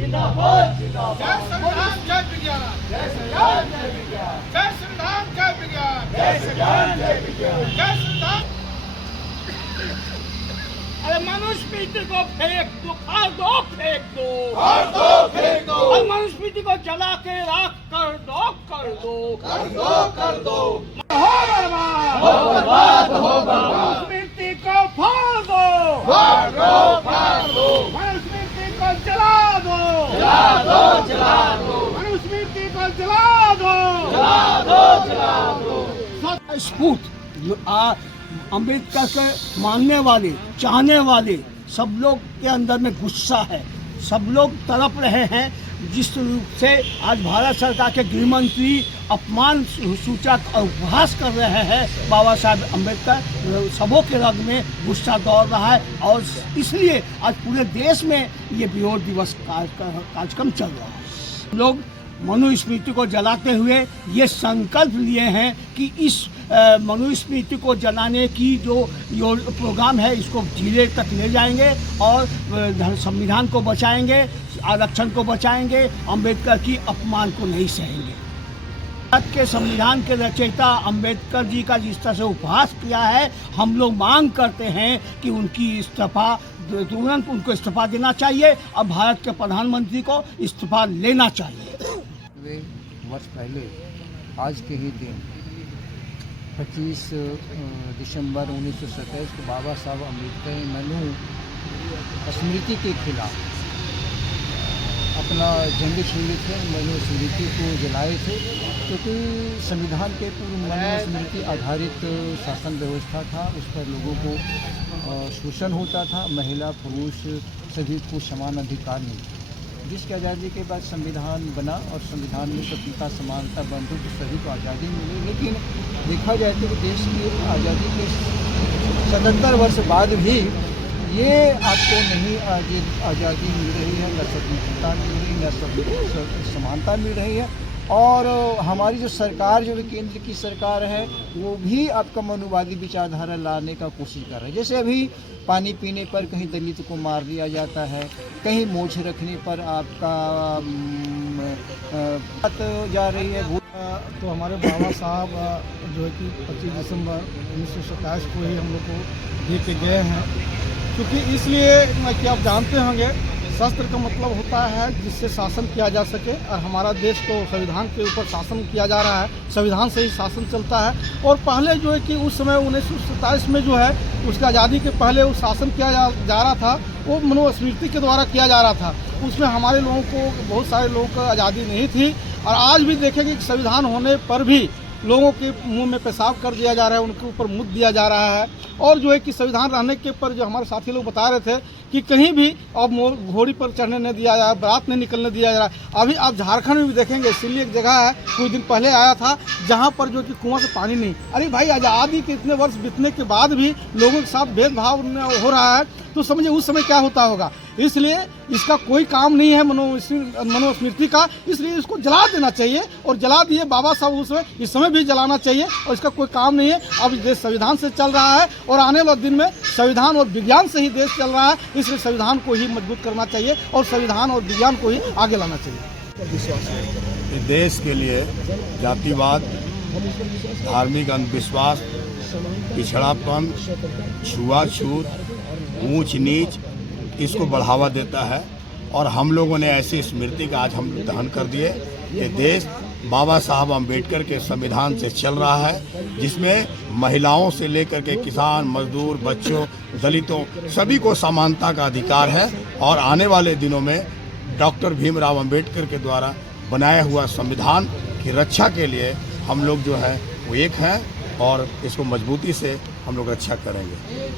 जिंदाबाद जिंदाबाद। जय संविधान जय विज्ञान, जय संविधान जय विज्ञान, जय संविधान जय विज्ञान, जय संविधान जय विज्ञान। जय संविधान। अरे मनुस्मृति को फेंक दो, फाड़ दो, फेंक दो, फाड़ दो, फेंक दो। और मनुस्मृति को जला के राख कर दो, कर दो, कर दो, कर दो। हो बर्बाद, हो बर्बाद, हो बर्बाद। मनुस्मृति को फाड़ दो, फाड़ दो, फाड़ दो। मनुस्मृति को जला दो, जला दो, जला दो। मनुस्मृति को जला दो, जला दो, जला दो। स्फूर्त अम्बेडकर के मानने वाले, चाहने वाले सब लोग के अंदर में गुस्सा है। सब लोग तड़प रहे हैं जिस रूप से आज भारत सरकार के गृह मंत्री अपमान सूचक उपहास कर रहे हैं बाबा साहब अम्बेडकर। सबों के रग में गुस्सा दौड़ रहा है और इसलिए आज पूरे देश में ये विरोध दिवस कार्यक्रम चल रहा है। लोग मनुस्मृति को जलाते हुए ये संकल्प लिए हैं कि इस मनुस्मृति को जलाने की जो प्रोग्राम है इसको जिले तक ले जाएंगे और संविधान को बचाएंगे, आरक्षण को बचाएंगे, अम्बेडकर की अपमान को नहीं सहेंगे। भारत के संविधान के रचयिता अम्बेडकर जी का जिस तरह से उपहास किया है, हम लोग मांग करते हैं कि उनकी तुरंत उनको इस्तीफा देना चाहिए और भारत के प्रधानमंत्री को इस्तीफा लेना चाहिए। वर्ष पहले आज के ही दिन 25 दिसंबर 1927 को बाबा साहब अम्बेडकर ने मनुस्मृति के खिलाफ अपना झंडे छीने थे, मनुस्मृति को जलाए थे, क्योंकि संविधान के पूर्व मनुस्मृति आधारित शासन व्यवस्था था। उस पर लोगों को शोषण होता था, महिला पुरुष सभी को समान अधिकार मिलते। जिसकी आज़ादी के बाद संविधान बना और संविधान में स्वतंत्रता समानता बंधु तो सभी को आज़ादी मिली, लेकिन देखा जाए तो देश की आज़ादी के 77 वर्ष बाद भी ये आपको नहीं आज़ादी मिल रही है, न स्वतंत्रता मिल रही है, न समानता मिल रही है। और हमारी जो सरकार, जो केंद्र की सरकार है, वो भी आपका मनुवादी विचारधारा लाने का कोशिश कर रहा है। जैसे अभी पानी पीने पर कहीं दलित को मार दिया जाता है, कहीं मोछ रखने पर आपका बात जा रही है। तो हमारे बाबा साहब जो है कि 25 दिसंबर 1927 को ही हम लोग को दे के गए हैं, क्योंकि इसलिए कि आप जानते होंगे शस्त्र का मतलब होता है जिससे शासन किया जा सके, और हमारा देश तो संविधान के ऊपर शासन किया जा रहा है, संविधान से ही शासन चलता है। और पहले जो है कि उस समय 1927 में जो है उसकी आज़ादी के पहले वो शासन किया जा रहा था, वो मनुस्मृति के द्वारा किया जा रहा था। उसमें हमारे लोगों को, बहुत सारे लोगों को आज़ादी नहीं थी। और आज भी देखेंगे कि संविधान होने पर भी लोगों के मुंह में पेशाब कर दिया जा रहा है, उनके ऊपर मुद्द दिया जा रहा है। और जो है कि संविधान रहने के पर जो हमारे साथी लोग बता रहे थे कि कहीं भी अब घोड़ी पर चढ़ने नहीं दिया जा रहा, बारात नहीं निकलने दिया जा रहा। अभी आप झारखंड में भी देखेंगे, सिल्ली एक जगह है, कुछ दिन पहले आया था, जहाँ पर जो कि कुआं से पानी नहीं। अरे भाई, आज़ादी के इतने वर्ष बीतने के बाद भी लोगों के साथ भेदभाव हो रहा है, तो समझिए उस समय क्या होता होगा। इसलिए इसका कोई काम नहीं है मनुस्मृति का, इसलिए इसको जला देना चाहिए। और जला दिए बाबा साहब उसमें, इस समय भी जलाना चाहिए, और इसका कोई काम नहीं है। अब देश संविधान से चल रहा है और आने वाले दिन में संविधान और विज्ञान से ही देश चल रहा है, इसलिए संविधान को ही मजबूत करना चाहिए और संविधान और विज्ञान को ही आगे लाना चाहिए। देश के लिए जातिवाद, धार्मिक अंधविश्वास, पिछड़ापन, छुआछूत, ऊंच नीच, इसको बढ़ावा देता है। और हम लोगों ने ऐसी स्मृति का आज हम दहन कर दिए कि देश बाबा साहब अम्बेडकर के संविधान से चल रहा है, जिसमें महिलाओं से लेकर के किसान, मजदूर, बच्चों, दलितों सभी को समानता का अधिकार है। और आने वाले दिनों में डॉक्टर भीमराव अम्बेडकर के द्वारा बनाया हुआ संविधान की रक्षा के लिए हम लोग जो है वो एक हैं और इसको मजबूती से हम लोग रक्षा करेंगे।